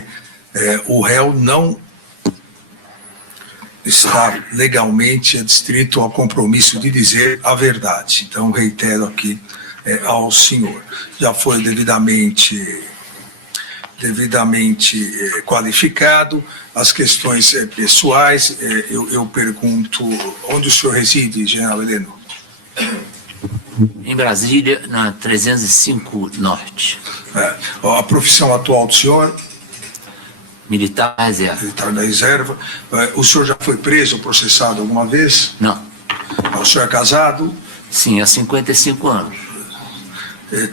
que o réu não está legalmente adstrito ao compromisso de dizer a verdade. Então, reitero aqui ao senhor. Já foi devidamente qualificado. As questões pessoais, eu pergunto, onde o senhor reside, general Heleno? Em Brasília, na 305 Norte. A profissão atual do senhor? Militar da reserva. Militar da reserva. O senhor já foi preso ou processado alguma vez? Não. O senhor é casado? Sim, há 55 anos.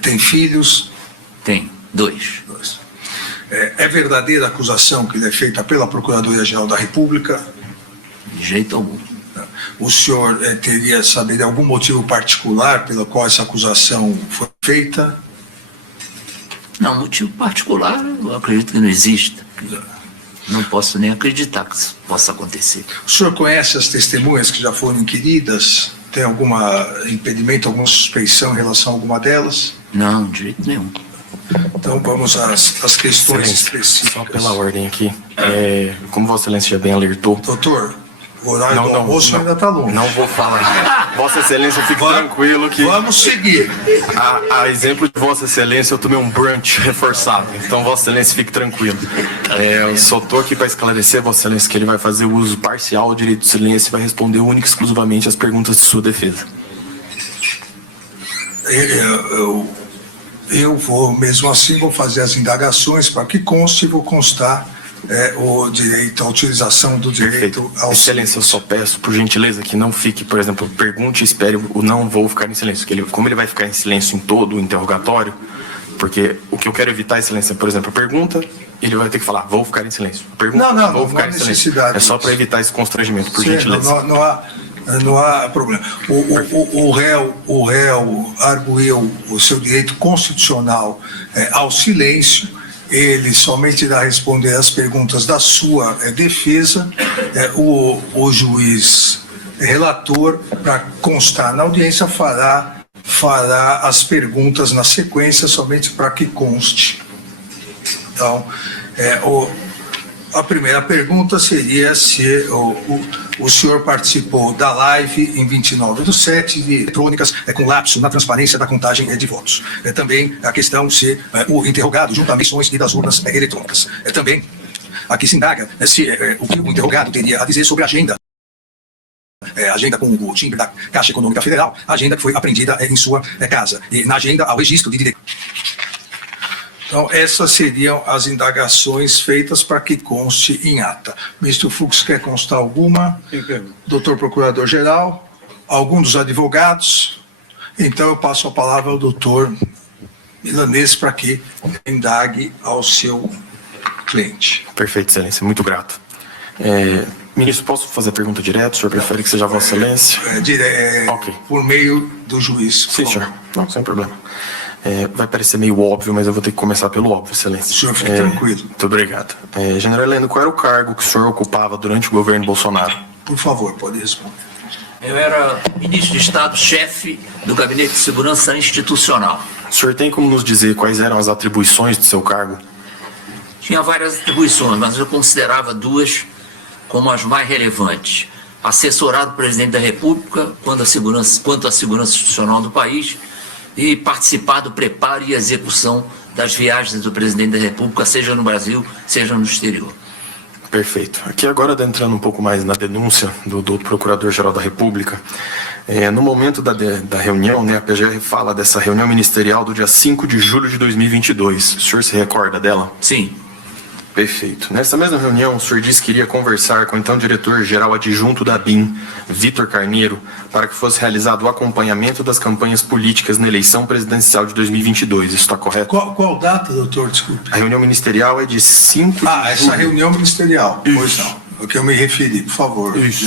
Tem filhos? Tem, dois. É verdadeira a acusação que lhe é feita pela Procuradoria-Geral da República? De jeito algum. O senhor teria saber de algum motivo particular pelo qual essa acusação foi feita? Não, motivo particular eu acredito que não exista. Não posso nem acreditar que isso possa acontecer. O senhor conhece as testemunhas que já foram inquiridas? Tem algum impedimento, alguma suspeição em relação a alguma delas? Não, de jeito nenhum. Então vamos às questões específicas. Só pela ordem aqui. Como Vossa Excelência já bem alertou... Doutor, o horário do almoço ainda está longe. Não vou falar. Vossa Excelência, fique tranquilo que... Vamos seguir. A exemplo de Vossa Excelência, eu tomei um brunch reforçado. Então, Vossa Excelência, fique tranquilo. Eu só estou aqui para esclarecer, Vossa Excelência, que ele vai fazer o uso parcial do direito de silêncio e vai responder única e exclusivamente às perguntas de sua defesa. Eu vou, mesmo assim, vou fazer as indagações para que conste e vou constar o direito, a utilização do direito ao Excelência, eu só peço, por gentileza, que não fique, por exemplo, pergunte e espere o não vou ficar em silêncio. Como ele vai ficar em silêncio em todo o interrogatório, porque o que eu quero evitar, Excelência, por exemplo, a pergunta, ele vai ter que falar, vou ficar em silêncio. Pergunta, vou ficar em silêncio. É só para evitar esse constrangimento, por gentileza. Não há problema. O réu arguiu o seu direito constitucional ao silêncio. Ele somente irá responder às perguntas da sua defesa. O juiz relator, para constar na audiência, fará as perguntas na sequência, somente para que conste. Então, a primeira pergunta seria se o senhor participou da live em 29/7 de eletrônicas com lapso na transparência da contagem de votos. Também a questão se o interrogado junto a missões e das urnas eletrônicas. Também aqui se indaga se o que o interrogado teria a dizer sobre a agenda. Agenda com o timbre da Caixa Econômica Federal, a agenda que foi apreendida em sua casa. E na agenda ao registro de direito. Então, essas seriam as indagações feitas para que conste em ata. Ministro Fux, quer constar alguma? Doutor Procurador-Geral? Algum dos advogados? Então, eu passo a palavra ao doutor Milanês para que indague ao seu cliente. Perfeito, Excelência. Muito grato. Ministro, posso fazer a pergunta direto? O senhor prefere que seja Vossa Excelência? Okay. Por meio do juiz. Sim, senhor. Não, sem problema. Vai parecer meio óbvio, mas eu vou ter que começar pelo óbvio, Excelência. O senhor fique tranquilo. Muito obrigado. General Heleno, qual era o cargo que o senhor ocupava durante o governo Bolsonaro? Por favor, pode responder. Eu era ministro de Estado, chefe do Gabinete de Segurança Institucional. O senhor tem como nos dizer quais eram as atribuições do seu cargo? Tinha várias atribuições, mas eu considerava duas como as mais relevantes. Assessorar o presidente da República quanto à segurança institucional do país e participar do preparo e execução das viagens do presidente da República, seja no Brasil, seja no exterior. Perfeito. Aqui agora, entrando um pouco mais na denúncia do Procurador-Geral da República, no momento da reunião, a PGR fala dessa reunião ministerial do dia 5 de julho de 2022. O senhor se recorda dela? Sim. Perfeito. Nessa mesma reunião, o senhor disse que iria conversar com o então diretor-geral adjunto da BIM, Vitor Carneiro, para que fosse realizado o acompanhamento das campanhas políticas na eleição presidencial de 2022. Isso está correto? Qual data, doutor? Desculpe. A reunião ministerial é de 5 de julho. Essa reunião ministerial. Isso. Pois não. O que eu me referi, por favor. Isso.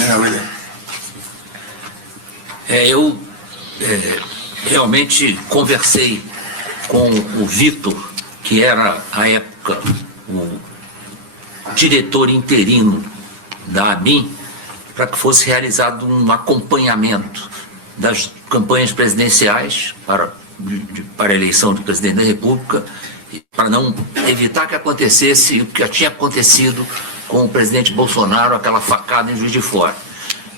Eu realmente conversei com o Vitor, que era, à época, o diretor interino da ABIN, para que fosse realizado um acompanhamento das campanhas presidenciais para a eleição do presidente da República para não evitar que acontecesse o que já tinha acontecido com o presidente Bolsonaro, aquela facada em Juiz de Fora.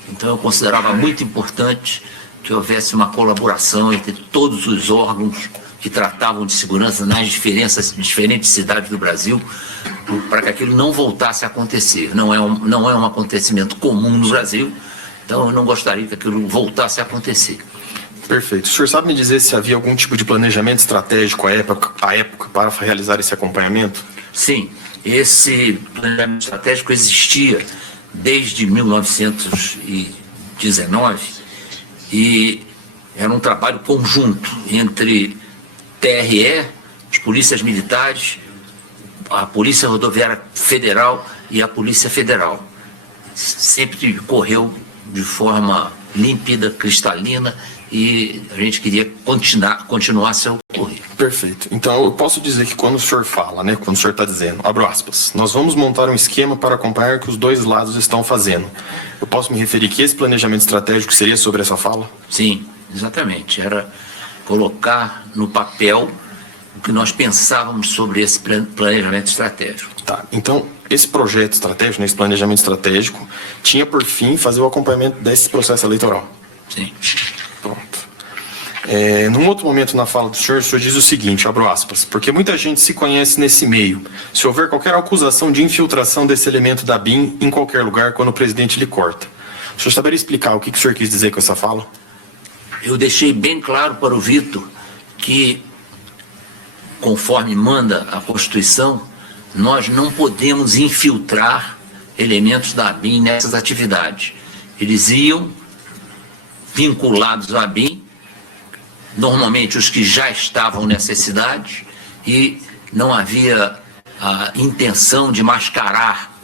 Então eu considerava muito importante que houvesse uma colaboração entre todos os órgãos que tratavam de segurança nas diferentes cidades do Brasil, para que aquilo não voltasse a acontecer. Não é um acontecimento comum no Brasil, então eu não gostaria que aquilo voltasse a acontecer. Perfeito. O senhor sabe me dizer se havia algum tipo de planejamento estratégico à época para realizar esse acompanhamento? Sim, esse planejamento estratégico existia desde 1919 e era um trabalho conjunto entre TRE, as polícias militares, a Polícia Rodoviária Federal e a Polícia Federal. Sempre correu de forma límpida, cristalina, e a gente queria continuar a ser ocorrido. Perfeito. Então eu posso dizer que quando o senhor fala, né, quando o senhor está dizendo, abro aspas, nós vamos montar um esquema para acompanhar o que os dois lados estão fazendo. Eu posso me referir que esse planejamento estratégico seria sobre essa fala? Sim, exatamente. Era colocar no papel o que nós pensávamos sobre esse planejamento estratégico. Tá. Então esse projeto estratégico, esse planejamento estratégico, tinha por fim fazer o acompanhamento desse processo eleitoral. Sim. Pronto. Num outro momento na fala do senhor diz o seguinte, abro aspas, porque muita gente se conhece nesse meio. Se houver qualquer acusação de infiltração desse elemento da BIM em qualquer lugar, quando o presidente lhe corta. O senhor saberia explicar o que o senhor quis dizer com essa fala? Eu deixei bem claro para o Vitor que, conforme manda a Constituição, nós não podemos infiltrar elementos da BIM nessas atividades. Eles iam vinculados à BIM, normalmente os que já estavam nessa cidade, e não havia a intenção de mascarar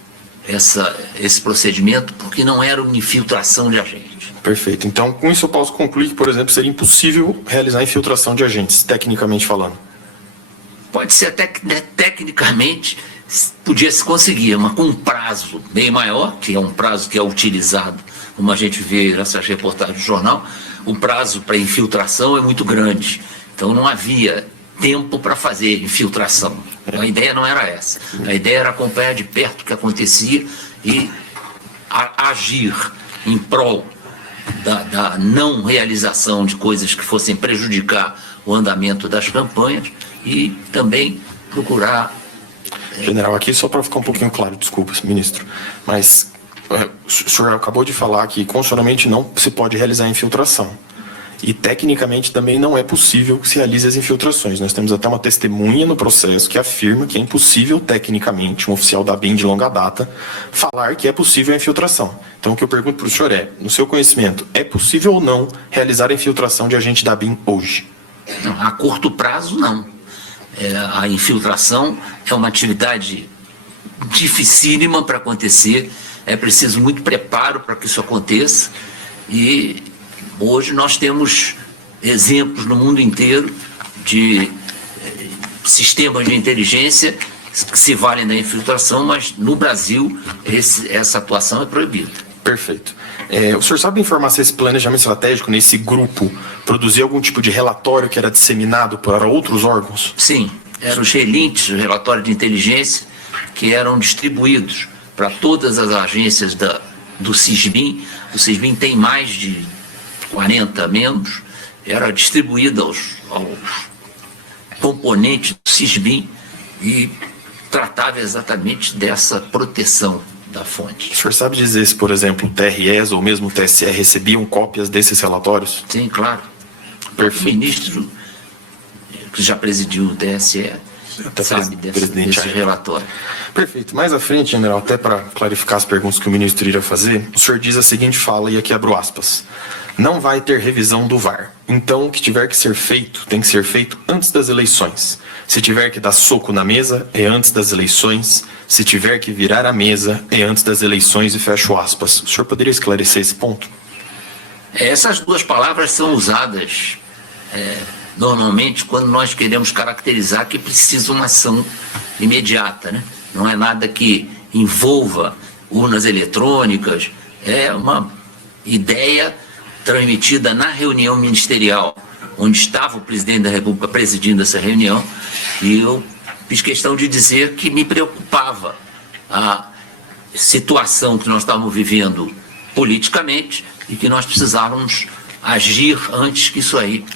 esse procedimento, porque não era uma infiltração de agentes. Perfeito. Então, com isso eu posso concluir que, por exemplo, seria impossível realizar a infiltração de agentes, tecnicamente falando. Pode ser até que, né, tecnicamente, podia se conseguir, mas com um prazo bem maior, que é um prazo que é utilizado, como a gente vê nessas reportagens do jornal, o prazo para infiltração é muito grande. Então não havia tempo para fazer infiltração. A ideia não era essa. A ideia era acompanhar de perto o que acontecia e agir em prol da não realização de coisas que fossem prejudicar o andamento das campanhas e também procurar... General, aqui só para ficar um pouquinho claro, desculpa, ministro, mas o senhor acabou de falar que constitucionalmente não se pode realizar infiltração. E tecnicamente também não é possível que se realize as infiltrações. Nós temos até uma testemunha no processo que afirma que é impossível tecnicamente um oficial da BIM de longa data falar que é possível a infiltração. Então o que eu pergunto para o senhor é, no seu conhecimento, é possível ou não realizar a infiltração de agente da BIM hoje? Não, a curto prazo não. A infiltração é uma atividade dificílima para acontecer, é preciso muito preparo para que isso aconteça e hoje nós temos exemplos no mundo inteiro de sistemas de inteligência que se valem da infiltração, mas no Brasil essa atuação é proibida. Perfeito. O senhor sabe informar se esse planejamento estratégico, nesse grupo, produzia algum tipo de relatório que era disseminado para outros órgãos? Sim, eram os relintes, o relatório de inteligência, que eram distribuídos para todas as agências do SISBIM. O SISBIM tem mais de 40 membros, era distribuído aos componentes do SISBIM e tratava exatamente dessa proteção da fonte. O senhor sabe dizer se, por exemplo, o TREs ou mesmo o TSE recebiam cópias desses relatórios? Sim, claro. Perfeito. O ministro, que já presidiu o TSE, até sabe desse relatório. Perfeito. Mais à frente, general, até para clarificar as perguntas que o ministro iria fazer, o senhor diz a seguinte fala, e aqui abro aspas. Não vai ter revisão do VAR. Então, o que tiver que ser feito, tem que ser feito antes das eleições. Se tiver que dar soco na mesa, é antes das eleições. Se tiver que virar a mesa, é antes das eleições, e fecho aspas. O senhor poderia esclarecer esse ponto? Essas duas palavras são usadas normalmente quando nós queremos caracterizar que precisa uma ação imediata, né? Não é nada que envolva urnas eletrônicas, é uma ideia transmitida na reunião ministerial, onde estava o presidente da República presidindo essa reunião, e eu fiz questão de dizer que me preocupava a situação que nós estávamos vivendo politicamente e que nós precisávamos agir antes que isso aí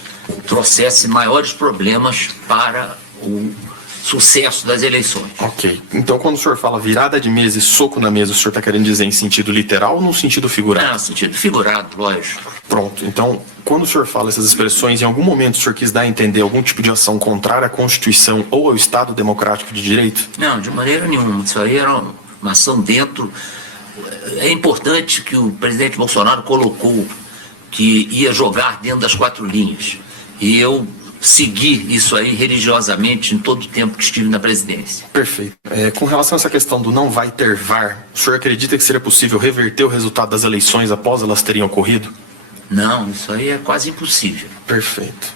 trouxesse maiores problemas para o sucesso das eleições. Ok. Então, quando o senhor fala virada de mesa e soco na mesa, o senhor está querendo dizer em sentido literal ou no sentido figurado? Não, no sentido figurado, lógico. Pronto. Então, quando o senhor fala essas expressões, em algum momento o senhor quis dar a entender algum tipo de ação contrária à Constituição ou ao Estado Democrático de Direito? Não, de maneira nenhuma. Isso aí era uma ação dentro. É importante que o presidente Bolsonaro colocou que ia jogar dentro das 4 linhas. E eu segui isso aí religiosamente em todo o tempo que estive na presidência. Perfeito. Com relação a essa questão do não vai ter VAR, o senhor acredita que seria possível reverter o resultado das eleições após elas terem ocorrido? Não, isso aí é quase impossível. Perfeito.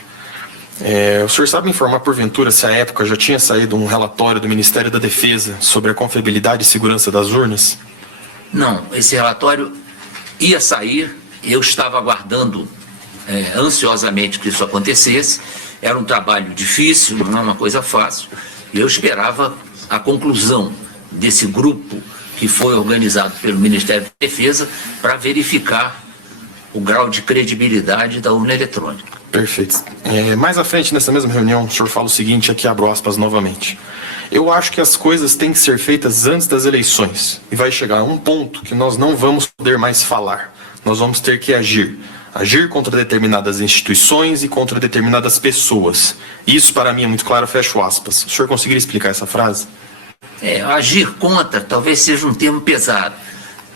O senhor sabe informar, porventura, se à época já tinha saído um relatório do Ministério da Defesa sobre a confiabilidade e segurança das urnas? Não, esse relatório ia sair, eu estava aguardando ansiosamente que isso acontecesse. Era um trabalho difícil, não é uma coisa fácil, e eu esperava a conclusão desse grupo que foi organizado pelo Ministério da Defesa para verificar o grau de credibilidade da urna eletrônica. Perfeito. Mais à frente, nessa mesma reunião, o senhor fala o seguinte, aqui abro aspas novamente. Eu acho que as coisas têm que ser feitas antes das eleições, e vai chegar a um ponto que nós não vamos poder mais falar. Nós vamos ter que agir. Agir contra determinadas instituições e contra determinadas pessoas. Isso, para mim, é muito claro, fecho aspas. O senhor conseguiria explicar essa frase? Agir contra talvez seja um termo pesado.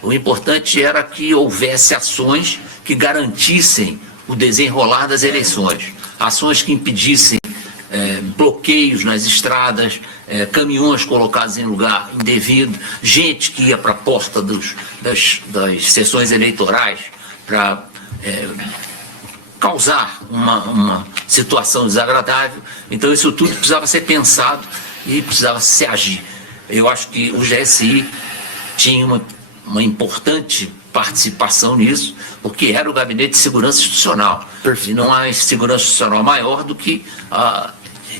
O importante era que houvesse ações que garantissem o desenrolar das eleições. Ações que impedissem bloqueios nas estradas, caminhões colocados em lugar indevido, gente que ia para a porta das sessões eleitorais para causar uma situação desagradável. Então isso tudo precisava ser pensado e precisava se agir. Eu acho que o GSI tinha uma importante participação nisso, porque era o Gabinete de Segurança Institucional. Perfeito. E não há segurança institucional maior do que a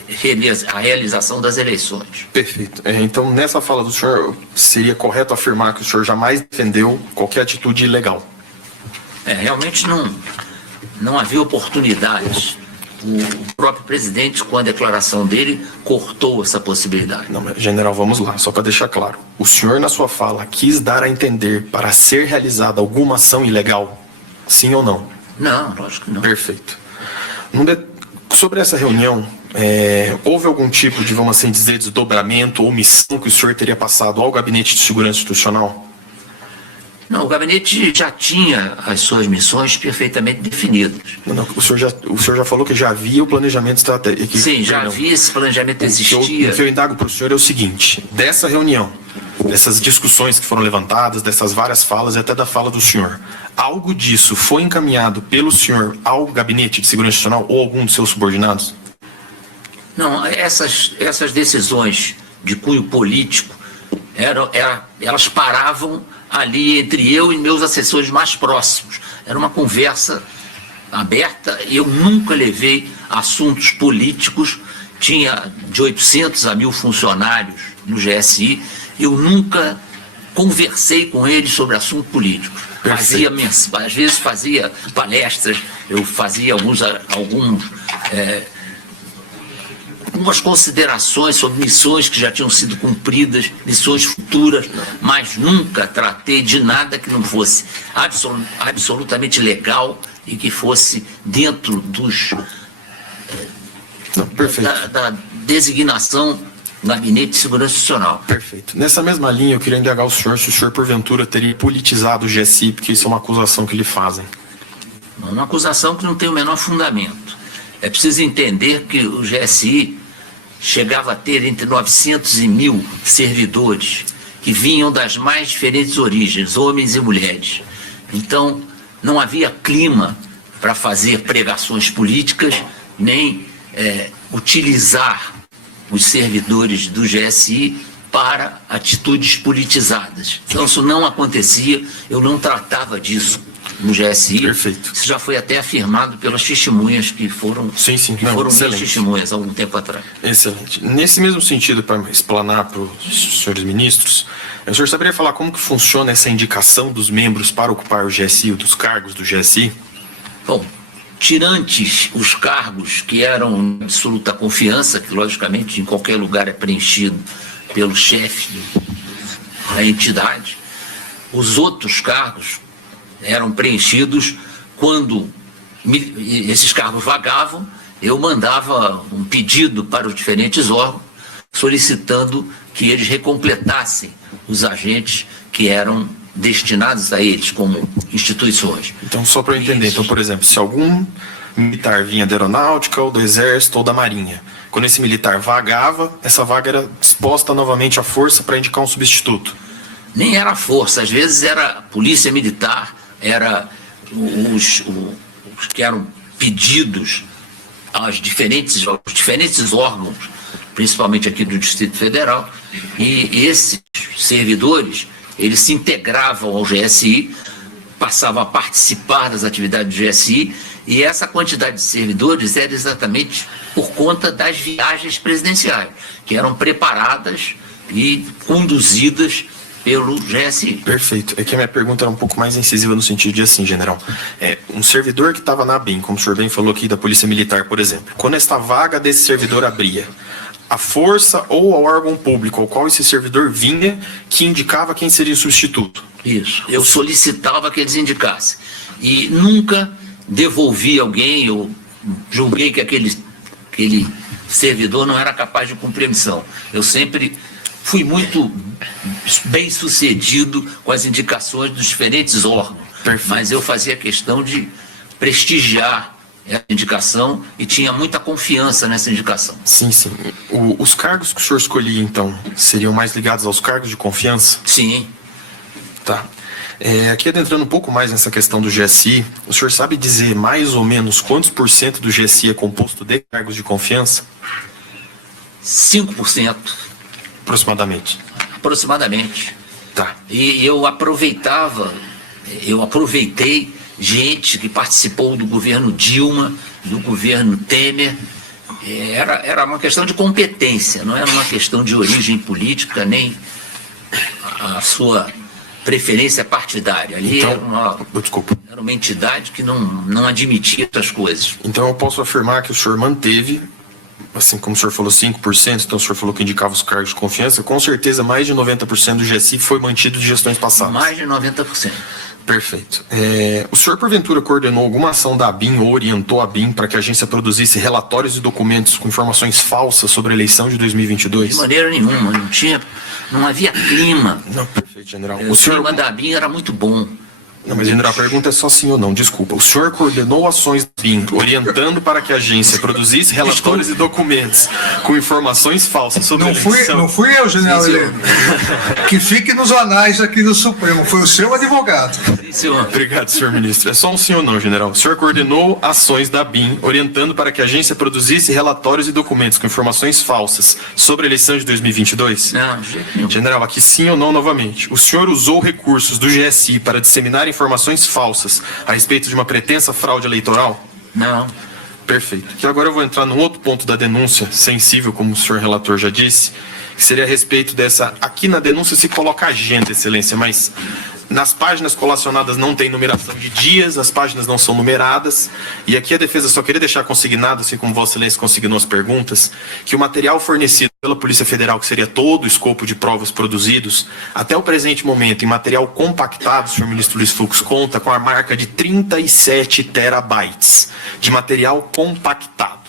realização das eleições. Perfeito. Então, nessa fala do senhor, seria correto afirmar que o senhor jamais defendeu qualquer atitude ilegal? Realmente não havia oportunidades. O próprio presidente, com a declaração dele, cortou essa possibilidade. Não, mas, general, vamos lá, só para deixar claro. O senhor, na sua fala, quis dar a entender para ser realizada alguma ação ilegal? Sim ou não? Não, lógico que não. Perfeito. Sobre essa reunião, houve algum tipo de, vamos assim dizer, desdobramento ou missão que o senhor teria passado ao Gabinete de Segurança Institucional? Não, o gabinete já tinha as suas missões perfeitamente definidas. Não, o senhor já falou que já havia o planejamento estratégico. Sim, já havia esse planejamento, existia. O que eu indago para o senhor é o seguinte, dessa reunião, dessas discussões que foram levantadas, dessas várias falas e até da fala do senhor, algo disso foi encaminhado pelo senhor ao Gabinete de Segurança Institucional ou algum dos seus subordinados? Não, essas decisões de cunho político, elas paravam ali entre eu e meus assessores mais próximos. Era uma conversa aberta. Eu nunca levei assuntos políticos. Tinha de 800 a 1.000 funcionários no GSI. Eu nunca conversei com eles sobre assunto político. Às vezes fazia palestras, eu fazia algumas considerações sobre missões que já tinham sido cumpridas, missões futuras, mas nunca tratei de nada que não fosse absolutamente legal e que fosse dentro da designação do Gabinete de Segurança Institucional. Perfeito. Nessa mesma linha, eu queria indagar o senhor se o senhor, porventura, teria politizado o GSI, porque isso é uma acusação que lhe fazem. Uma acusação que não tem o menor fundamento. É preciso entender que o GSI chegava a ter entre 900 e 1.000 servidores que vinham das mais diferentes origens, homens e mulheres. Então, não havia clima para fazer pregações políticas, nem utilizar os servidores do GSI para atitudes politizadas. Então, isso não acontecia, eu não tratava disso no GSI. Perfeito. Isso já foi até afirmado pelas testemunhas que foram, Sim, sim. que Não, foram minhas excelente. testemunhas há algum tempo atrás. Excelente. Nesse mesmo sentido, para explanar para os senhores ministros, o senhor saberia falar como que funciona essa indicação dos membros para ocupar o GSI, ou dos cargos do GSI? Bom, tirantes os cargos que eram de absoluta confiança, que logicamente em qualquer lugar é preenchido pelo chefe da entidade, os outros cargos eram preenchidos quando esses cargos vagavam. Eu mandava um pedido para os diferentes órgãos solicitando que eles recompletassem os agentes que eram destinados a eles como instituições. Então, só para eu entender, então, por exemplo, se algum militar vinha da aeronáutica ou do exército ou da marinha, quando esse militar vagava, essa vaga era disposta novamente à força para indicar um substituto. Nem era força, às vezes era polícia militar, era os que eram pedidos aos diferentes órgãos, principalmente aqui do Distrito Federal, e esses servidores, eles se integravam ao GSI, passavam a participar das atividades do GSI, e essa quantidade de servidores era exatamente por conta das viagens presidenciais, que eram preparadas e conduzidas pelo GSI. Perfeito. É que a minha pergunta era um pouco mais incisiva no sentido de assim, general. Um servidor que estava na ABIN, como o senhor bem falou aqui da Polícia Militar, por exemplo, quando esta vaga desse servidor abria, a força ou ao órgão público ao qual esse servidor vinha que indicava quem seria o substituto? Isso. Eu solicitava que eles indicassem. E nunca devolvi alguém, eu julguei que aquele servidor não era capaz de cumprir a missão. Eu sempre fui muito bem sucedido com as indicações dos diferentes órgãos. Perfeito. Mas eu fazia questão de prestigiar a indicação e tinha muita confiança nessa indicação. Sim, sim. Os cargos que o senhor escolhia, então, seriam mais ligados aos cargos de confiança? Sim. Tá. Aqui adentrando um pouco mais nessa questão do GSI, o senhor sabe dizer mais ou menos quantos por cento do GSI é composto de cargos de confiança? 5%. Aproximadamente. Aproximadamente. Tá. E eu aproveitei gente que participou do governo Dilma, do governo Temer. Era uma questão de competência, não era uma questão de origem política, nem a sua preferência partidária. Ali Então, desculpa. era uma entidade que não admitia essas coisas. Então eu posso afirmar que o senhor manteve, assim como o senhor falou 5%, então o senhor falou que indicava os cargos de confiança, com certeza mais de 90% do GSI foi mantido de gestões passadas. Mais de 90%. Perfeito. O senhor, porventura, coordenou alguma ação da ABIN ou orientou a ABIN para que a agência produzisse relatórios e documentos com informações falsas sobre a eleição de 2022? De maneira nenhuma, não havia clima. Não, perfeito, general. O clima da ABIN era muito bom. Não, mas, general, a pergunta é só sim ou não, desculpa. O senhor coordenou ações da ABIN, orientando para que a agência produzisse relatórios e documentos com informações falsas sobre a eleição? Não fui eu, general Sim, senhor. Heleno. Que fique nos anais aqui do Supremo. Foi o seu advogado. Sim, senhor. Obrigado, senhor ministro. É só um sim ou não, general. O senhor coordenou ações da ABIN, orientando para que a agência produzisse relatórios e documentos com informações falsas sobre a eleição de 2022? Não, de jeito nenhum. General, aqui sim ou não novamente. O senhor usou recursos do GSI para disseminar informações falsas a respeito de uma pretensa fraude eleitoral? Não. Perfeito. Que agora eu vou entrar num outro ponto da denúncia, sensível, como o senhor relator já disse, que seria a respeito dessa... Aqui na denúncia se coloca agenda, excelência, mas nas páginas colacionadas não tem numeração de dias, as páginas não são numeradas, e aqui a defesa só queria deixar consignado, assim como Vossa Excelência consignou as perguntas, que o material fornecido pela Polícia Federal, que seria todo o escopo de provas produzidos, até o presente momento, em material compactado, o senhor ministro Luiz Fux conta com a marca de 37 terabytes de material compactado.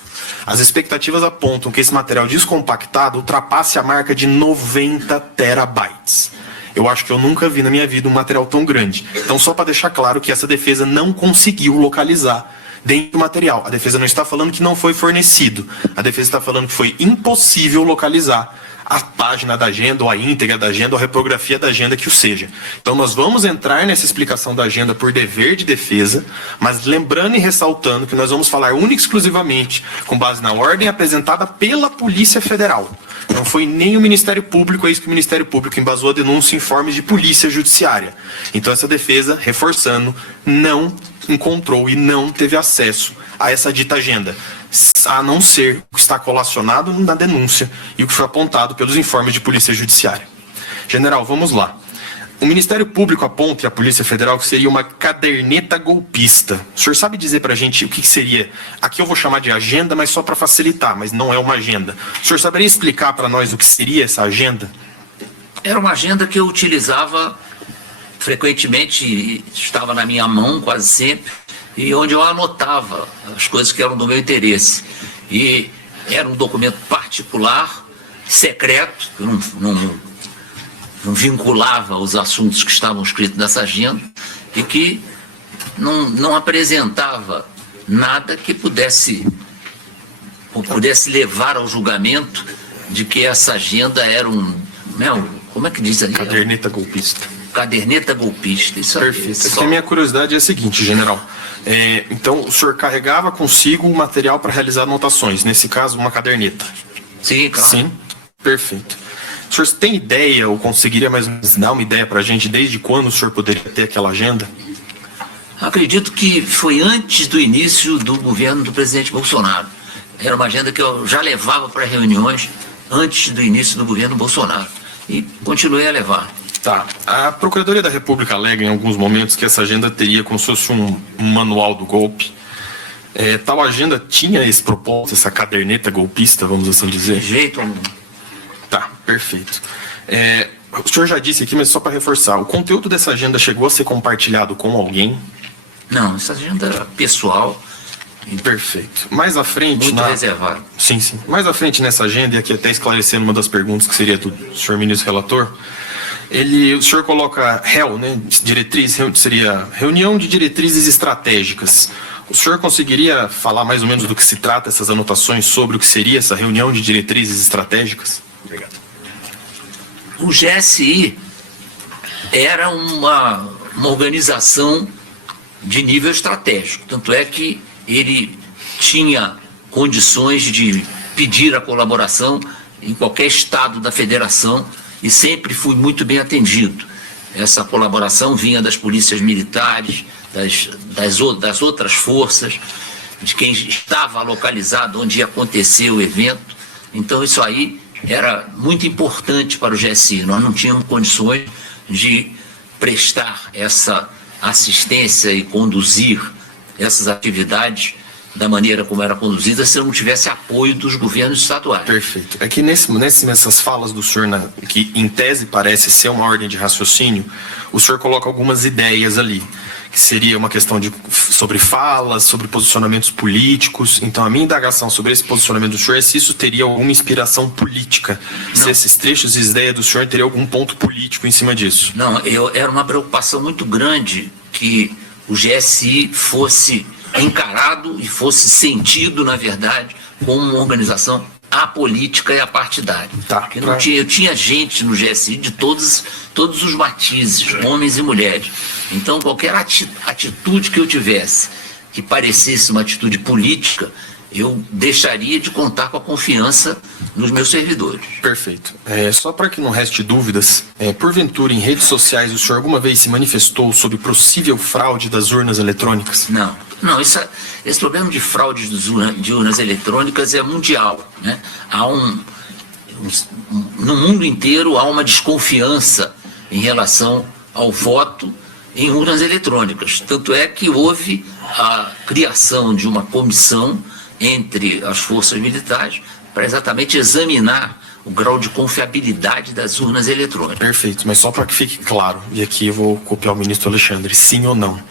As expectativas apontam que esse material descompactado ultrapasse a marca de 90 terabytes. Eu acho que eu nunca vi na minha vida um material tão grande. Então, só para deixar claro que essa defesa não conseguiu localizar dentro do material. A defesa não está falando que não foi fornecido. A defesa está falando que foi impossível localizar a página da agenda, ou a íntegra da agenda, ou a reprografia da agenda que o seja. Então nós vamos entrar nessa explicação da agenda por dever de defesa, mas lembrando e ressaltando que nós vamos falar única e exclusivamente com base na ordem apresentada pela Polícia Federal. Não foi nem o Ministério Público, é isso que o Ministério Público embasou a denúncia em formas de polícia judiciária. Então essa defesa, reforçando, não encontrou e não teve acesso a essa dita agenda, a não ser o que está colacionado na denúncia e o que foi apontado pelos informes de polícia judiciária. General, vamos lá. O Ministério Público aponta e a Polícia Federal que seria uma caderneta golpista. O senhor sabe dizer pra gente o que seria? Aqui eu vou chamar de agenda, mas só para facilitar, mas não é uma agenda. O senhor saberia explicar para nós o que seria essa agenda? Era uma agenda que eu utilizava frequentemente, estava na minha mão quase sempre, e onde eu anotava as coisas que eram do meu interesse. E era um documento particular, secreto, que eu não vinculava os assuntos que estavam escritos nessa agenda e que não apresentava nada que pudesse levar ao julgamento de que essa agenda era como é que diz ali? Caderneta golpista. Caderneta golpista. Isso perfeito. Só... A minha curiosidade é a seguinte, general. Então, o senhor carregava consigo o material para realizar anotações, nesse caso, uma caderneta? Sim, claro. Sim, perfeito. O senhor tem ideia, ou conseguiria mais ou menos dar uma ideia para a gente, desde quando o senhor poderia ter aquela agenda? Acredito que foi antes do início do governo do presidente Bolsonaro. Era uma agenda que eu já levava para reuniões antes do início do governo Bolsonaro. E continuei a levar. Tá. A Procuradoria da República alega em alguns momentos que essa agenda teria como se fosse um manual do golpe. Tal agenda tinha esse propósito, essa caderneta golpista, vamos assim dizer? De jeito algum. Tá, perfeito. O senhor já disse aqui, mas só para reforçar, o conteúdo dessa agenda chegou a ser compartilhado com alguém? Não, essa agenda era pessoal. Perfeito. Mais à frente... Muito reservado. Sim, sim. Mais à frente nessa agenda, e aqui até esclarecendo uma das perguntas que seria do senhor ministro relator, o senhor coloca né? Diretriz, seria reunião de diretrizes estratégicas. O senhor conseguiria falar mais ou menos do que se trata essas anotações sobre o que seria essa reunião de diretrizes estratégicas? Obrigado. O GSI era uma organização de nível estratégico, tanto é que ele tinha condições de pedir a colaboração em qualquer estado da federação e sempre fui muito bem atendido. Essa colaboração vinha das polícias militares, das outras forças, de quem estava localizado onde ia acontecer o evento. Então isso aí era muito importante para o GSI. Nós não tínhamos condições de prestar essa assistência e conduzir essas atividades da maneira como era conduzida se não tivesse apoio dos governos estaduais. Perfeito. É que nessas falas do senhor, que em tese parece ser uma ordem de raciocínio, o senhor coloca algumas ideias ali, que seria uma questão sobre falas, sobre posicionamentos políticos. Então a minha indagação sobre esse posicionamento do senhor é se isso teria alguma inspiração política, se esses trechos e ideias do senhor teria algum ponto político em cima disso. Não, era uma preocupação muito grande que o GSI fosse encarado e fosse sentido, na verdade, como uma organização apolítica e apartidária. Tá, eu tinha gente no GSI de todos os matizes, homens e mulheres. Então, qualquer atitude que eu tivesse que parecesse uma atitude política, eu deixaria de contar com a confiança nos meus servidores. Perfeito. Só para que não reste dúvidas, porventura em redes sociais o senhor alguma vez se manifestou sobre possível fraude das urnas eletrônicas? Não, esse problema de fraude de urnas eletrônicas é mundial, né? No mundo inteiro há uma desconfiança em relação ao voto em urnas eletrônicas. Tanto é que houve a criação de uma comissão entre as forças militares para exatamente examinar o grau de confiabilidade das urnas eletrônicas. Perfeito, mas só para que fique claro, e aqui eu vou copiar o ministro Alexandre, sim ou não?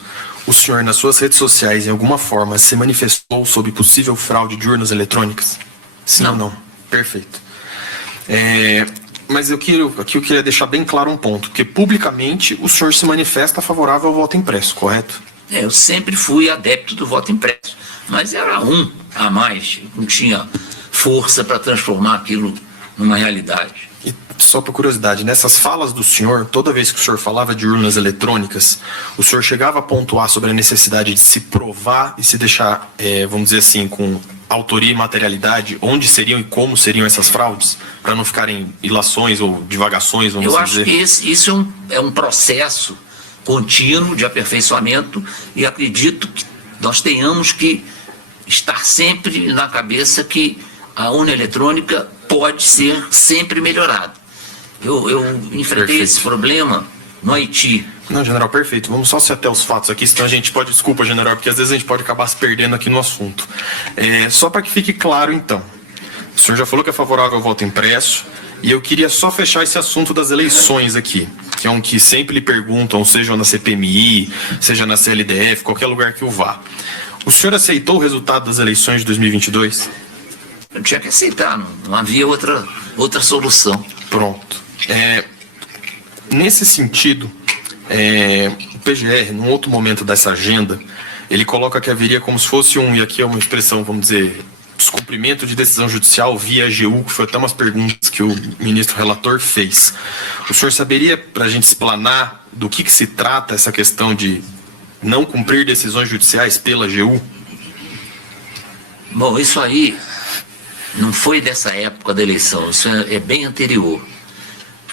O senhor, nas suas redes sociais, em alguma forma, se manifestou sobre possível fraude de urnas eletrônicas? Sim ou não? Perfeito. Mas aqui eu queria deixar bem claro um ponto, porque publicamente o senhor se manifesta favorável ao voto impresso, correto? Eu sempre fui adepto do voto impresso, mas era um a mais, não tinha força para transformar aquilo numa realidade. E só por curiosidade, nessas falas do senhor, toda vez que o senhor falava de urnas eletrônicas, o senhor chegava a pontuar sobre a necessidade de se provar e se deixar, vamos dizer assim, com autoria e materialidade, onde seriam e como seriam essas fraudes, para não ficarem ilações ou divagações, vamos Eu dizer? acho que isso é um processo contínuo de aperfeiçoamento e acredito que nós tenhamos que estar sempre na cabeça que a urna eletrônica pode ser sempre melhorada. Eu enfrentei Perfeito. esse problema no Haiti. Não, general, perfeito. Vamos só se até os fatos aqui, senão a gente pode... Desculpa, general, porque às vezes a gente pode acabar se perdendo aqui no assunto. Só para que fique claro, então. O senhor já falou que é favorável ao voto impresso, e eu queria só fechar esse assunto das eleições aqui, que é um que sempre lhe perguntam, seja na CPMI, seja na CLDF, qualquer lugar que o vá. O senhor aceitou o resultado das eleições de 2022? Eu tinha que aceitar, não havia outra solução. Pronto. Nesse sentido, o PGR, num outro momento dessa agenda, ele coloca que haveria como se fosse e aqui é uma expressão, vamos dizer, descumprimento de decisão judicial via AGU, que foi até umas perguntas que o ministro relator fez. O senhor saberia, para a gente explanar do que se trata essa questão de não cumprir decisões judiciais pela AGU? Bom, isso aí não foi dessa época da eleição, isso é bem anterior,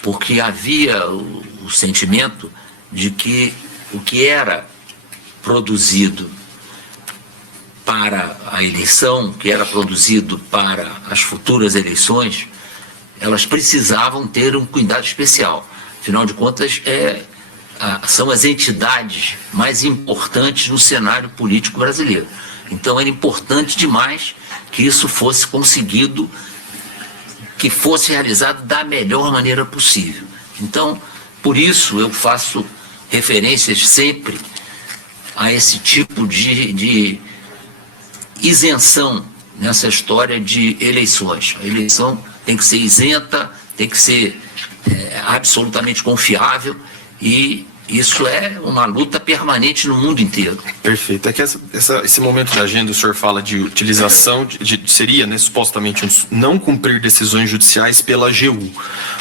porque havia o sentimento de que o que era produzido para a eleição, que era produzido para as futuras eleições, elas precisavam ter um cuidado especial. Afinal de contas, são as entidades mais importantes no cenário político brasileiro. Então era importante demais que isso fosse conseguido, que fosse realizado da melhor maneira possível. Então, por isso eu faço referências sempre a esse tipo de isenção nessa história de eleições. A eleição tem que ser isenta, tem que ser absolutamente confiável, e isso é uma luta permanente no mundo inteiro. Perfeito. É que esse momento da agenda, o senhor fala de utilização, seria, né, supostamente, não cumprir decisões judiciais pela AGU.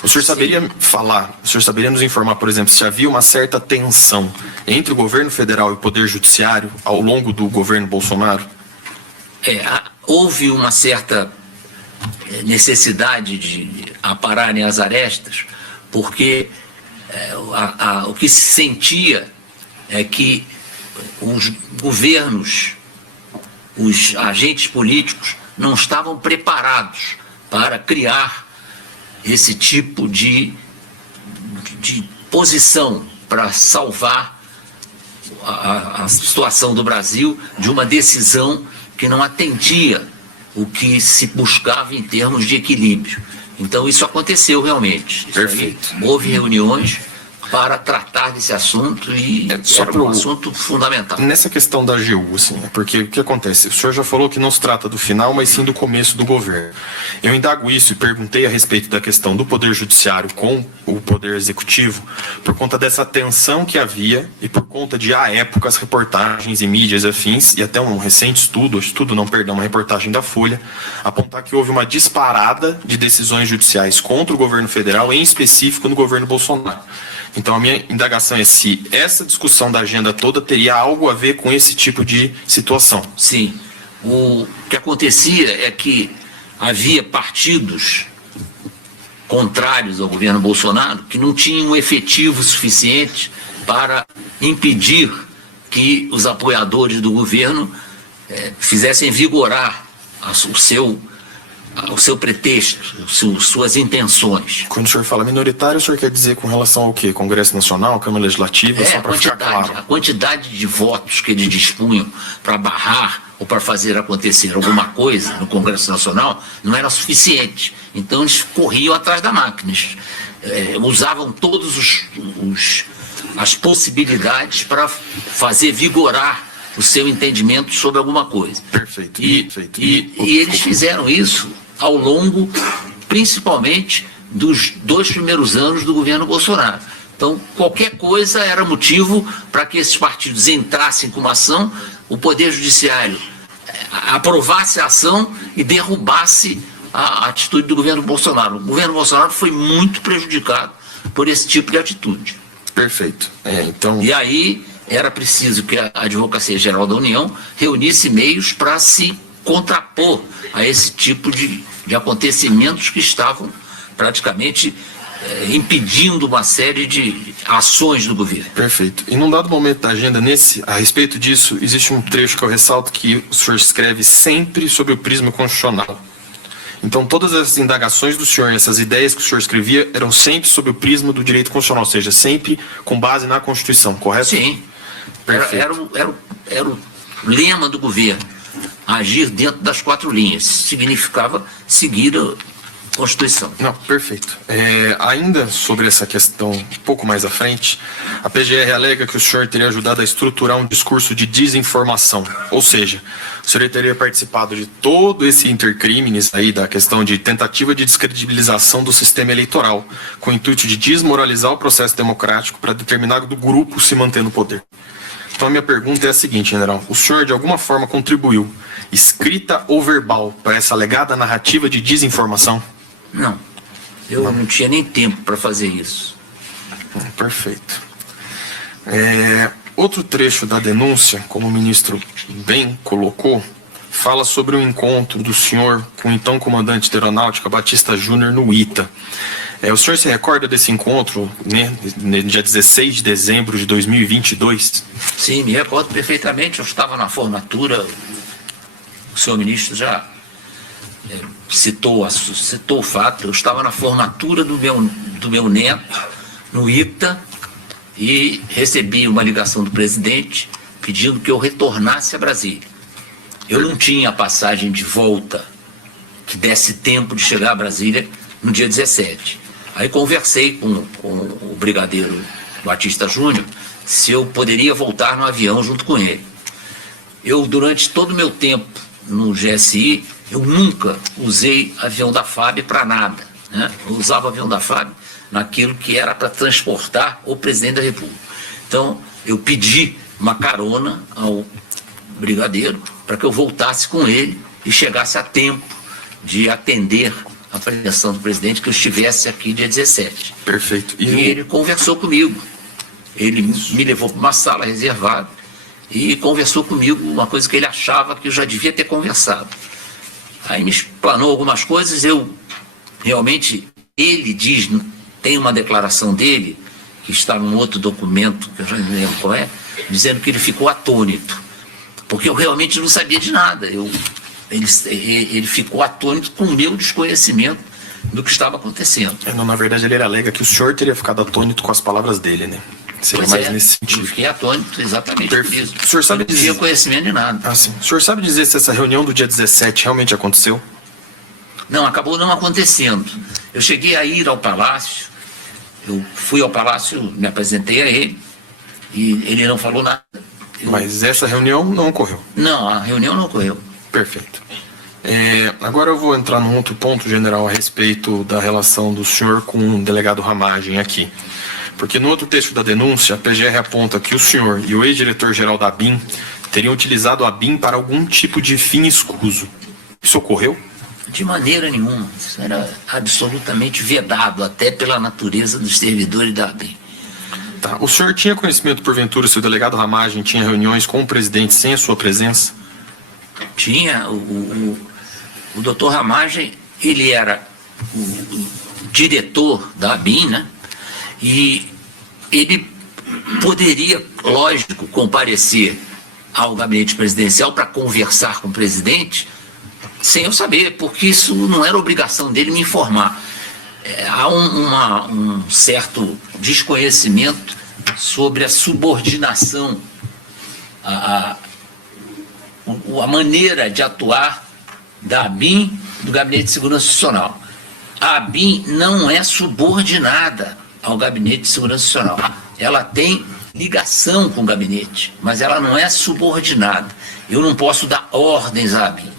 O senhor saberia nos informar, por exemplo, se havia uma certa tensão entre o governo federal e o Poder Judiciário ao longo do governo Bolsonaro? Houve uma certa necessidade de apararem as arestas, porque o que se sentia é que os governos, os agentes políticos não estavam preparados para criar esse tipo de posição para salvar a situação do Brasil de uma decisão que não atendia o que se buscava em termos de equilíbrio. Então isso aconteceu realmente. Perfeito. Houve reuniões para tratar desse assunto e era um assunto fundamental. Nessa questão da AGU, assim, porque o que acontece? O senhor já falou que não se trata do final, mas sim do começo do governo. Eu indago isso e perguntei a respeito da questão do Poder Judiciário com o Poder Executivo por conta dessa tensão que havia e por conta de, à época, as reportagens e mídias afins, e até um recente uma reportagem da Folha, apontar que houve uma disparada de decisões judiciais contra o governo federal, em específico no governo Bolsonaro. Então a minha indagação é se essa discussão da agenda toda teria algo a ver com esse tipo de situação. Sim. O que acontecia é que havia partidos contrários ao governo Bolsonaro que não tinham efetivo suficiente para impedir que os apoiadores do governo fizessem vigorar o seu pretexto, suas intenções. Quando o senhor fala minoritário, o senhor quer dizer com relação ao quê? Congresso Nacional, Câmara Legislativa? Só para ficar claro. A quantidade de votos que eles dispunham para barrar ou para fazer acontecer alguma coisa no Congresso Nacional não era suficiente. Então eles corriam atrás da máquina. Usavam todas as possibilidades para fazer vigorar o seu entendimento sobre alguma coisa. Perfeito. E eles fizeram isso ao longo, principalmente, dos 2 primeiros anos do governo Bolsonaro. Então, qualquer coisa era motivo para que esses partidos entrassem com uma ação, o Poder Judiciário aprovasse a ação e derrubasse a atitude do governo Bolsonaro. O governo Bolsonaro foi muito prejudicado por esse tipo de atitude. Perfeito. Então... E aí era preciso que a Advocacia Geral da União reunisse meios para se contrapor a esse tipo de acontecimentos que estavam praticamente impedindo uma série de ações do governo. Perfeito. E num dado momento da agenda, a respeito disso, existe um trecho que eu ressalto que o senhor escreve sempre sobre o prisma constitucional. Então, todas as indagações do senhor, essas ideias que o senhor escrevia, eram sempre sobre o prisma do direito constitucional, ou seja, sempre com base na Constituição, correto? Sim. Era o lema do governo. Agir dentro das 4 linhas. Significava seguir a Constituição. Não, perfeito. Ainda sobre essa questão um pouco mais à frente, a PGR alega que o senhor teria ajudado a estruturar um discurso de desinformação, ou seja, o senhor teria participado de todo esse intercrimes aí da questão de tentativa de descredibilização do sistema eleitoral, com o intuito de desmoralizar o processo democrático para determinado grupo se manter no poder. Então a minha pergunta é a seguinte, general: o senhor de alguma forma contribuiu, escrita ou verbal, para essa alegada narrativa de desinformação? Não. Eu não tinha nem tempo para fazer isso. Perfeito. Outro trecho da denúncia, como o ministro bem colocou, fala sobre o encontro do senhor com o então comandante da Aeronáutica, Batista Júnior, no ITA. O senhor se recorda desse encontro, né, no dia 16 de dezembro de 2022? Sim, me recordo perfeitamente. Eu estava na formatura, o senhor ministro já citou o fato. Eu estava na formatura do meu neto, no ITA, e recebi uma ligação do presidente pedindo que eu retornasse a Brasília. Eu não tinha passagem de volta que desse tempo de chegar a Brasília no dia 17. Aí conversei com o brigadeiro Batista Júnior se eu poderia voltar no avião junto com ele. Eu, durante todo o meu tempo no GSI, eu nunca usei avião da FAB para nada, né? Eu usava avião da FAB naquilo que era para transportar o presidente da República. Então, eu pedi uma carona ao brigadeiro para que eu voltasse com ele e chegasse a tempo de atender a preleção do presidente, que eu estivesse aqui dia 17. Perfeito. E ele conversou comigo. Ele me levou para uma sala reservada e conversou comigo uma coisa que ele achava que eu já devia ter conversado. Aí me explanou algumas coisas. Eu realmente, ele diz, tem uma declaração dele, que está num outro documento, que eu já não lembro qual é, dizendo que ele ficou atônito, porque eu realmente não sabia de nada. Ele ficou atônito com o meu desconhecimento do que estava acontecendo. Não, na verdade, ele alega que o senhor teria ficado atônito com as palavras dele, né? Seria mais nesse sentido. Eu fiquei atônito exatamente por isso. O senhor sabe não tinha conhecimento de nada. Sim. O senhor sabe dizer se essa reunião do dia 17 realmente aconteceu? Não, acabou não acontecendo. Eu cheguei a ir ao Palácio, eu fui ao Palácio, me apresentei a ele, e ele não falou nada. Mas essa reunião não ocorreu? Não, a reunião não ocorreu. Perfeito. Agora eu vou entrar num outro ponto, general, a respeito da relação do senhor com o delegado Ramagem aqui. Porque no outro texto da denúncia, a PGR aponta que o senhor e o ex-diretor-geral da ABIN teriam utilizado a ABIN para algum tipo de fim escuso. Isso ocorreu? De maneira nenhuma. Isso era absolutamente vedado, até pela natureza dos servidores da ABIN. Tá. O senhor tinha conhecimento, porventura, se o delegado Ramagem tinha reuniões com o presidente sem a sua presença? Tinha. O doutor Ramagem, ele era o diretor da ABIN, né? E ele poderia, lógico, comparecer ao gabinete presidencial para conversar com o presidente sem eu saber, porque isso não era obrigação dele me informar. Há um certo desconhecimento sobre a subordinação, a maneira de atuar da ABIN, do Gabinete de Segurança Institucional. A ABIN não é subordinada ao Gabinete de Segurança Institucional. Ela tem ligação com o gabinete, mas ela não é subordinada. Eu não posso dar ordens à ABIN.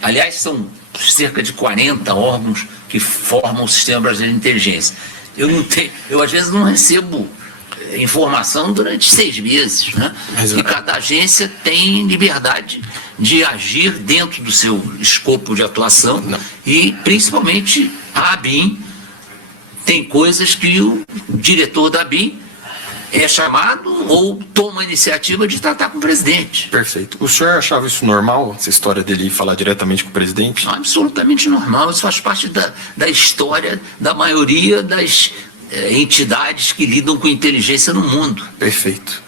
Aliás, são cerca de 40 órgãos que formam o Sistema Brasileiro de Inteligência. Eu às vezes não recebo informação durante 6 meses, né? E cada agência tem liberdade de agir dentro do seu escopo de atuação. E principalmente a ABIN tem coisas que o diretor da ABIN é chamado ou toma a iniciativa de tratar com o presidente. Perfeito. O senhor achava isso normal, essa história dele falar diretamente com o presidente? Absolutamente normal. Isso faz parte da história da maioria das entidades que lidam com inteligência no mundo. Perfeito.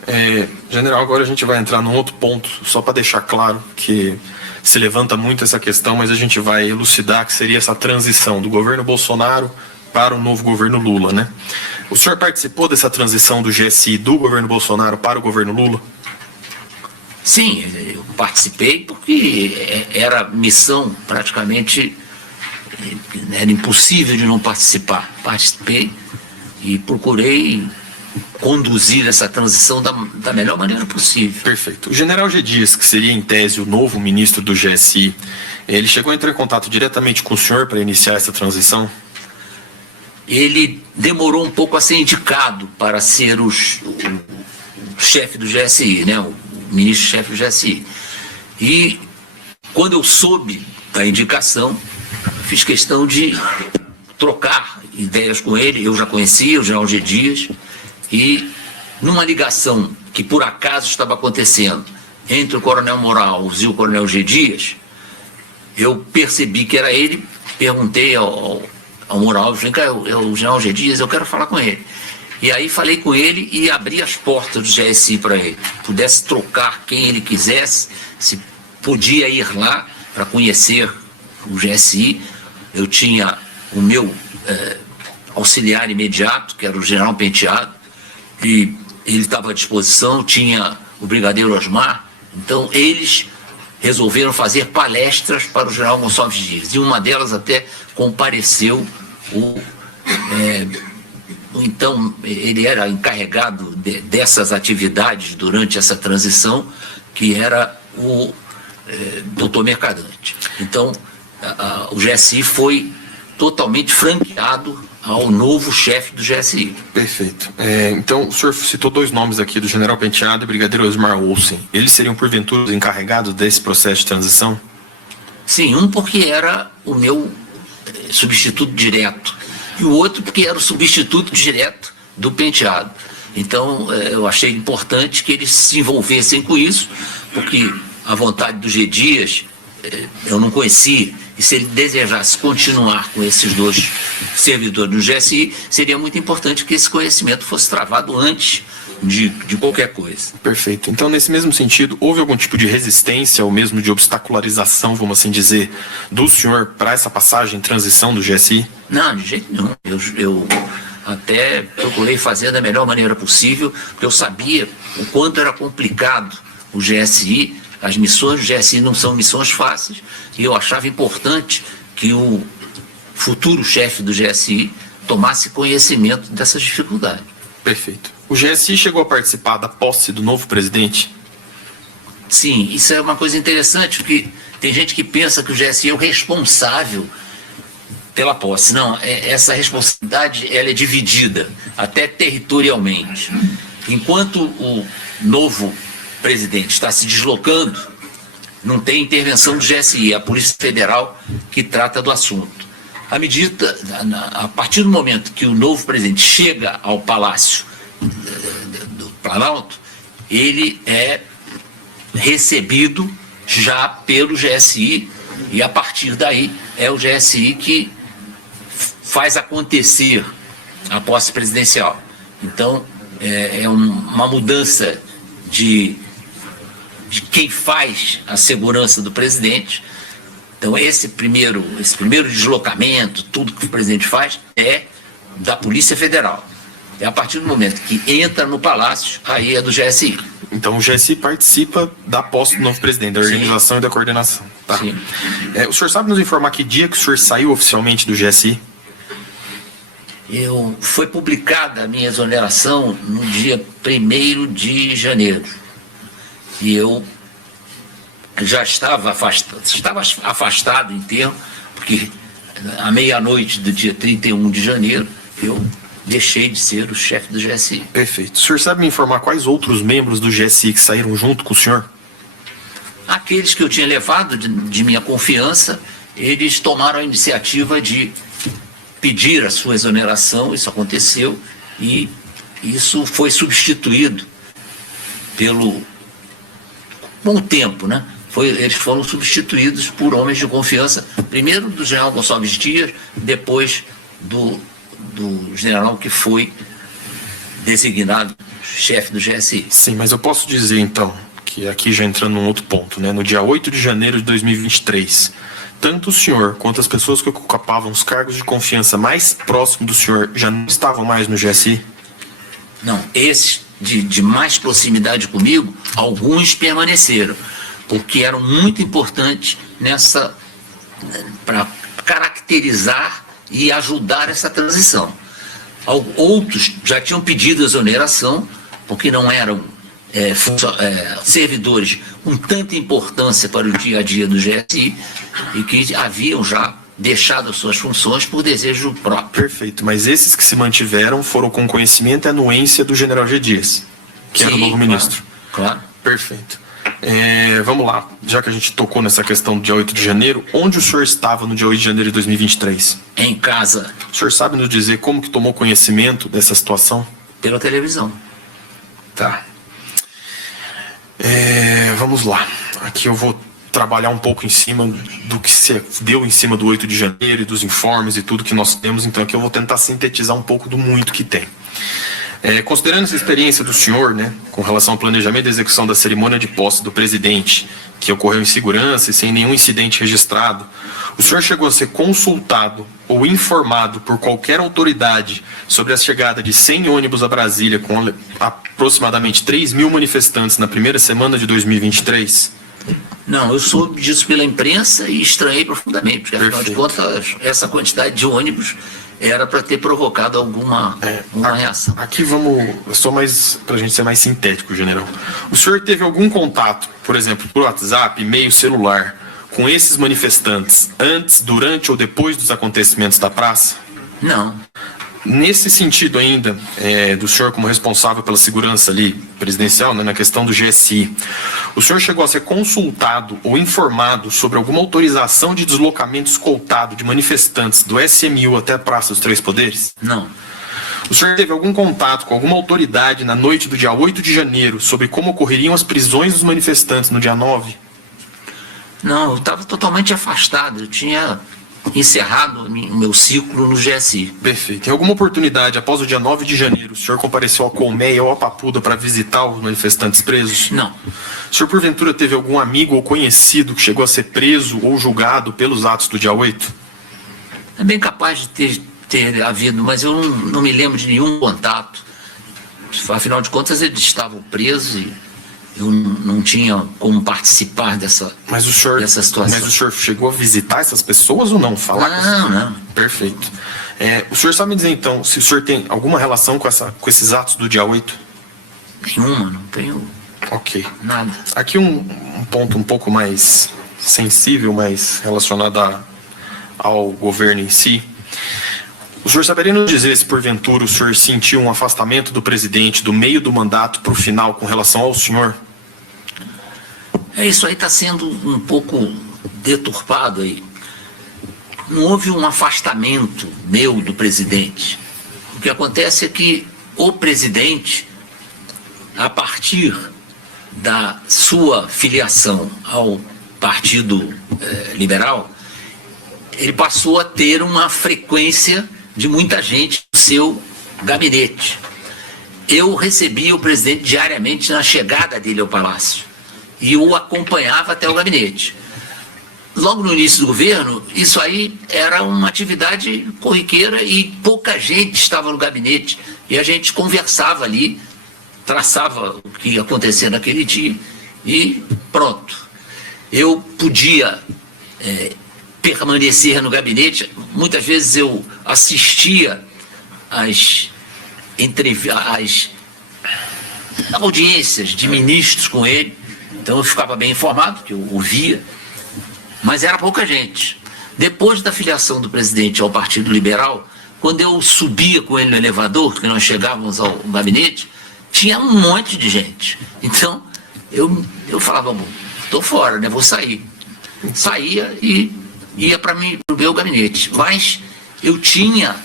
General, agora a gente vai entrar num outro ponto, só para deixar claro que se levanta muito essa questão, mas a gente vai elucidar que seria essa transição do governo Bolsonaro para o novo governo Lula, né? O senhor participou dessa transição do GSI do governo Bolsonaro para o governo Lula? Sim, eu participei porque era missão praticamente, era impossível de não participar. Participei e procurei conduzir essa transição da melhor maneira possível. Perfeito. O general G. Dias, que seria em tese o novo ministro do GSI, ele chegou a entrar em contato diretamente com o senhor para iniciar essa transição? Ele demorou um pouco a ser indicado para ser o chefe do GSI, né? O ministro-chefe do GSI. E quando eu soube da indicação, fiz questão de trocar ideias com ele. Eu já conhecia o general G. Dias, e numa ligação que por acaso estava acontecendo entre o coronel Morales e o coronel G. Dias, eu percebi que era ele, perguntei ao Morales, falei, cara, é o general G. Dias, eu quero falar com ele. E aí falei com ele e abri as portas do GSI para ele. Pudesse trocar quem ele quisesse, se podia ir lá para conhecer o GSI. Eu tinha o meu auxiliar imediato, que era o general Penteado, e ele estava à disposição, tinha o brigadeiro Osmar. Então eles resolveram fazer palestras para o general Gonçalves Dias, e uma delas até compareceu então ele era encarregado dessas atividades durante essa transição, que era o doutor Mercadante. Então o GSI foi totalmente franqueado ao novo chefe do GSI. Perfeito. Então, o senhor citou 2 nomes aqui, do general Penteado e brigadeiro Osmar Olsen. Eles seriam, porventura, os encarregados desse processo de transição? Sim, um porque era o meu substituto direto, e o outro porque era o substituto direto do Penteado. Então, eu achei importante que eles se envolvessem com isso, porque a vontade do G. Dias eu não conhecia, e se ele desejasse continuar com esses 2 servidores no GSI, seria muito importante que esse conhecimento fosse travado antes de qualquer coisa. Perfeito. Então, nesse mesmo sentido, houve algum tipo de resistência ou mesmo de obstacularização, vamos assim dizer, do senhor para essa passagem, transição do GSI? Não, de jeito nenhum. Eu até procurei fazer da melhor maneira possível, porque eu sabia o quanto era complicado o GSI. As missões do GSI não são missões fáceis, e eu achava importante que o futuro chefe do GSI tomasse conhecimento dessas dificuldades. Perfeito. O GSI chegou a participar da posse do novo presidente? Sim, isso é uma coisa interessante, porque tem gente que pensa que o GSI é o responsável pela posse. Não, essa responsabilidade ela é dividida, até territorialmente. Enquanto o novo presidente está se deslocando, não tem intervenção do GSI, é a Polícia Federal que trata do assunto. A partir do momento que o novo presidente chega ao Palácio do Planalto, ele é recebido já pelo GSI, e a partir daí é o GSI que faz acontecer a posse presidencial. Então, é uma mudança de quem faz a segurança do presidente. Então, esse primeiro deslocamento, tudo que o presidente faz, é da Polícia Federal. E a partir do momento que entra no Palácio, aí é do GSI. Então, o GSI participa da posse do novo presidente, da organização. Sim. E da coordenação. Tá. Sim. O senhor sabe nos informar que dia que o senhor saiu oficialmente do GSI? Foi publicada a minha exoneração no dia 1º de janeiro. E eu já estava afastado em termo, porque à meia-noite do dia 31 de janeiro eu deixei de ser o chefe do GSI. Perfeito. O senhor sabe me informar quais outros membros do GSI que saíram junto com o senhor? Aqueles que eu tinha levado de minha confiança, eles tomaram a iniciativa de pedir a sua exoneração, isso aconteceu, e isso foi substituído com o tempo, né? Eles foram substituídos por homens de confiança, primeiro do general Gonçalves Dias, depois do general que foi designado chefe do GSI. Sim, mas eu posso dizer então, que aqui já entrando num outro ponto, né? No dia 8 de janeiro de 2023, tanto o senhor quanto as pessoas que ocupavam os cargos de confiança mais próximos do senhor já não estavam mais no GSI? Não, esses de mais proximidade comigo, alguns permaneceram, porque eram muito importantes para caracterizar e ajudar essa transição. Outros já tinham pedido exoneração, porque não eram servidores com tanta importância para o dia a dia do GSI e que haviam já deixado as suas funções por desejo próprio. Perfeito, mas esses que se mantiveram foram com conhecimento e anuência do general G. Dias, que era o novo ministro. Claro. Perfeito. Vamos lá, já que a gente tocou nessa questão do dia 8 de janeiro, onde o senhor estava no dia 8 de janeiro de 2023? Em casa. O senhor sabe nos dizer como que tomou conhecimento dessa situação? Pela televisão. Tá. Vamos lá. Aqui eu vou trabalhar um pouco em cima do que se deu em cima do 8 de janeiro e dos informes e tudo que nós temos. Então aqui eu vou tentar sintetizar um pouco do muito que tem. Considerando essa experiência do senhor, né, com relação ao planejamento e execução da cerimônia de posse do presidente, que ocorreu em segurança e sem nenhum incidente registrado, o senhor chegou a ser consultado ou informado por qualquer autoridade sobre a chegada de 100 ônibus a Brasília com aproximadamente 3.000 manifestantes na primeira semana de 2023? Não, eu soube disso pela imprensa e estranhei profundamente, porque afinal de contas, essa quantidade de ônibus era para ter provocado alguma reação. Aqui só mais para a gente ser mais sintético, general. O senhor teve algum contato, por exemplo, por WhatsApp, e-mail, celular, com esses manifestantes antes, durante ou depois dos acontecimentos da praça? Não. Nesse sentido ainda, do senhor como responsável pela segurança ali presidencial, né, na questão do GSI, o senhor chegou a ser consultado ou informado sobre alguma autorização de deslocamento escoltado de manifestantes do SMU até a Praça dos Três Poderes? Não. O senhor teve algum contato com alguma autoridade na noite do dia 8 de janeiro sobre como ocorreriam as prisões dos manifestantes no dia 9? Não, eu estava totalmente afastado, eu tinha encerrado o meu ciclo no GSI. Perfeito. Em alguma oportunidade, após o dia 9 de janeiro, o senhor compareceu ao Colmeia ou à Papuda para visitar os manifestantes presos? Não. O senhor, porventura, teve algum amigo ou conhecido que chegou a ser preso ou julgado pelos atos do dia 8? É bem capaz de ter havido, mas eu não me lembro de nenhum contato. Afinal de contas, eles estavam presos e eu não tinha como participar dessa situação. Mas o senhor chegou a visitar essas pessoas ou não? Não. Perfeito. O senhor sabe me dizer, então, se o senhor tem alguma relação com esses atos do dia 8? Nenhuma, não tenho nada. Aqui um ponto um pouco mais sensível, mais relacionado ao governo em si. O senhor saberia nos dizer se, porventura, o senhor sentiu um afastamento do presidente do meio do mandato para o final com relação ao senhor? Isso aí está sendo um pouco deturpado aí. Não houve um afastamento meu do presidente. O que acontece é que o presidente, a partir da sua filiação ao Partido Liberal, ele passou a ter uma frequência de muita gente no seu gabinete. Eu recebia o presidente diariamente na chegada dele ao Palácio e o acompanhava até o gabinete. Logo no início do governo, isso aí era uma atividade corriqueira e pouca gente estava no gabinete e a gente conversava ali, traçava o que ia acontecer naquele dia e pronto. Eu podia permanecer no gabinete. Muitas vezes eu assistia às audiências de ministros com ele, então eu ficava bem informado, que eu ouvia, mas era pouca gente. Depois da filiação do presidente ao Partido Liberal, quando eu subia com ele no elevador, que nós chegávamos ao gabinete, tinha um monte de gente. Então, eu falava, bom, estou fora, né? Vou sair. Saía e ia para o meu gabinete. Mas eu tinha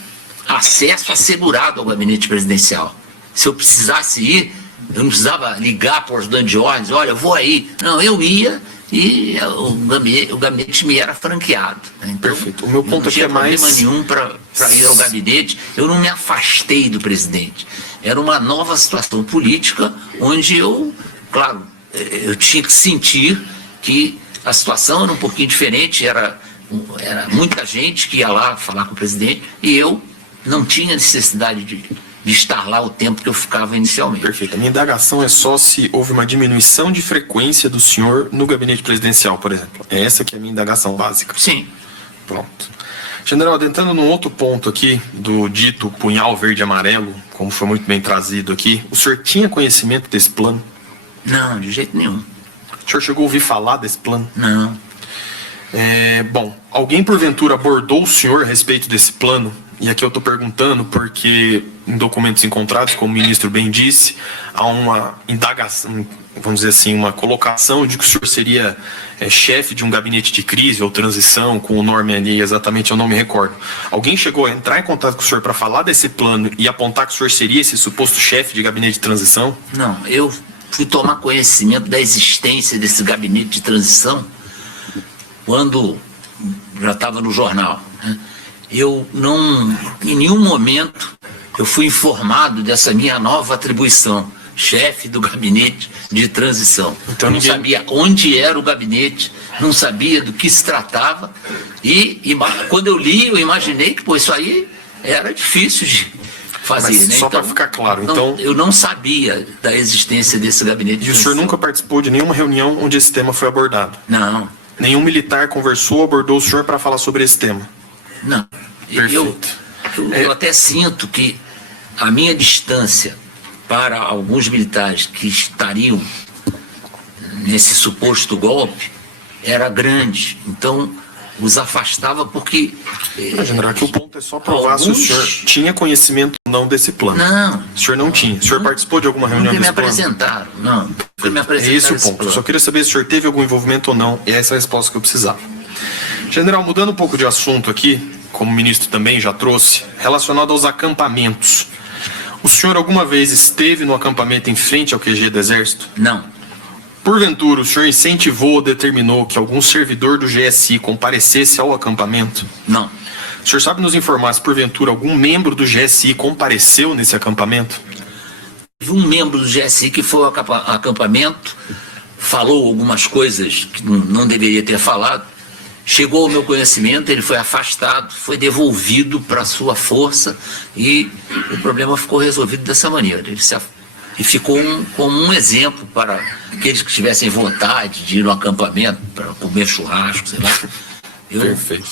acesso assegurado ao gabinete presidencial. Se eu precisasse ir, eu não precisava ligar para o ajudante de ordens, olha, eu vou aí. Não, eu ia e o gabinete me era franqueado. Né? Então, perfeito. O meu ponto aqui é mais... não tinha problema nenhum para ir ao gabinete. Eu não me afastei do presidente. Era uma nova situação política onde eu, claro, eu tinha que sentir que a situação era um pouquinho diferente, era muita gente que ia lá falar com o presidente e eu não tinha necessidade de estar lá o tempo que eu ficava inicialmente. Perfeito. A minha indagação é só se houve uma diminuição de frequência do senhor no gabinete presidencial, por exemplo. É essa que é a minha indagação básica. Sim. Pronto. General, adentrando num outro ponto aqui, do dito punhal verde e amarelo, como foi muito bem trazido aqui, o senhor tinha conhecimento desse plano? Não, de jeito nenhum. O senhor chegou a ouvir falar desse plano? Não. Bom, alguém porventura abordou o senhor a respeito desse plano? E aqui eu estou perguntando porque em documentos encontrados, como o ministro bem disse, há uma indagação, vamos dizer assim, uma colocação de que o senhor seria chefe de um gabinete de crise ou transição, com o nome ali exatamente, eu não me recordo. Alguém chegou a entrar em contato com o senhor para falar desse plano e apontar que o senhor seria esse suposto chefe de gabinete de transição? Não, eu fui tomar conhecimento da existência desse gabinete de transição quando já estava no jornal, né? Eu não, em nenhum momento, eu fui informado dessa minha nova atribuição, chefe do gabinete de transição. Então, eu não sabia onde era o gabinete, não sabia do que se tratava, e quando eu li, eu imaginei que, pô, isso aí era difícil de fazer. Mas né? só Então, para ficar claro, então... eu não sabia da existência desse gabinete de E o transição. senhor nunca participou de nenhuma reunião onde esse tema foi abordado? Não. Nenhum militar conversou, abordou o senhor para falar sobre esse tema? Não. Perfeito. Eu até sinto que a minha distância para alguns militares que estariam nesse suposto golpe era grande. Então, os afastava porque... General, aqui o ponto é só provar se o senhor tinha conhecimento ou não desse plano. Não. O senhor não tinha. O senhor participou de alguma reunião Nunca me desse plano? apresentaram. Não. Nunca me É apresentaram esse o ponto. Eu plano. só queria saber se o senhor teve algum envolvimento ou não. E essa é a resposta que eu precisava. General, mudando um pouco de assunto aqui, como o ministro também já trouxe, relacionado aos acampamentos. O senhor alguma vez esteve no acampamento em frente ao QG do Exército? Não. Porventura, o senhor incentivou ou determinou que algum servidor do GSI comparecesse ao acampamento? Não. O senhor sabe nos informar se, porventura, algum membro do GSI compareceu nesse acampamento? Teve um membro do GSI que foi ao acampamento, falou algumas coisas que não deveria ter falado, chegou ao meu conhecimento, ele foi afastado, foi devolvido para a sua força e o problema ficou resolvido dessa maneira. E ficou como um exemplo para aqueles que tivessem vontade de ir no acampamento para comer churrasco, sei lá. Eu Perfeito.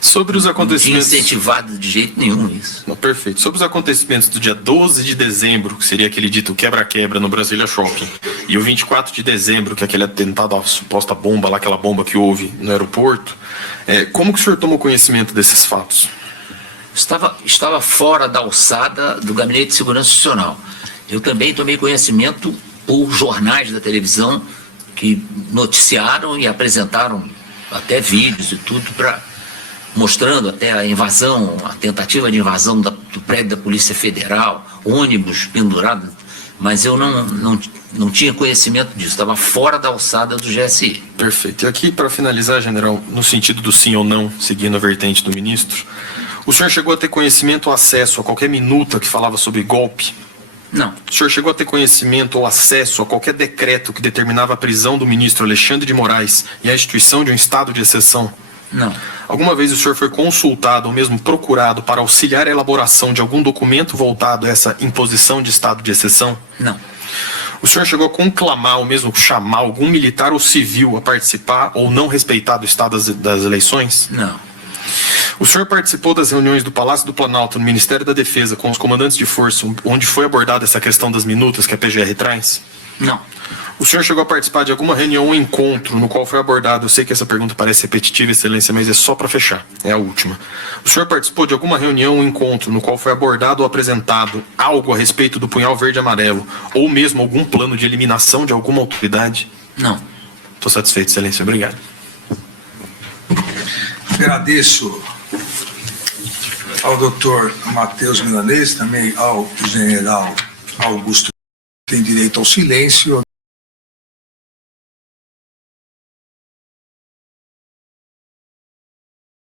Sobre os não tinha acontecimentos... incentivado de jeito nenhum isso. Não, perfeito. Sobre os acontecimentos do dia 12 de dezembro, que seria aquele dito quebra-quebra no Brasília Shopping, e o 24 de dezembro, que é aquele atentado à suposta bomba, lá, aquela bomba que houve no aeroporto, como que o senhor tomou conhecimento desses fatos? Estava fora da alçada do Gabinete de Segurança Institucional. Eu também tomei conhecimento por jornais da televisão que noticiaram e apresentaram até vídeos e tudo mostrando até a invasão, a tentativa de invasão do prédio da Polícia Federal, ônibus pendurado, mas eu não tinha conhecimento disso, estava fora da alçada do GSI. Perfeito. E aqui, para finalizar, general, no sentido do sim ou não, seguindo a vertente do ministro, o senhor chegou a ter conhecimento ou acesso a qualquer minuta que falava sobre golpe? Não. O senhor chegou a ter conhecimento ou acesso a qualquer decreto que determinava a prisão do ministro Alexandre de Moraes e a instituição de um estado de exceção? Não. Alguma vez o senhor foi consultado ou mesmo procurado para auxiliar a elaboração de algum documento voltado a essa imposição de estado de exceção? Não. O senhor chegou a conclamar ou mesmo chamar algum militar ou civil a participar ou não respeitar do estado das eleições? Não. O senhor participou das reuniões do Palácio do Planalto, no Ministério da Defesa, com os comandantes de força, onde foi abordada essa questão das minutas que a PGR traz? Não. O senhor chegou a participar de alguma reunião ou encontro no qual foi abordado, eu sei que essa pergunta parece repetitiva, excelência, mas é só para fechar, é a última. O senhor participou de alguma reunião ou encontro no qual foi abordado ou apresentado algo a respeito do punhal verde e amarelo, ou mesmo algum plano de eliminação de alguma autoridade? Não. Estou satisfeito, excelência, obrigado. Agradeço ao doutor Matheus Milanês, também ao general Augusto, que tem direito ao silêncio.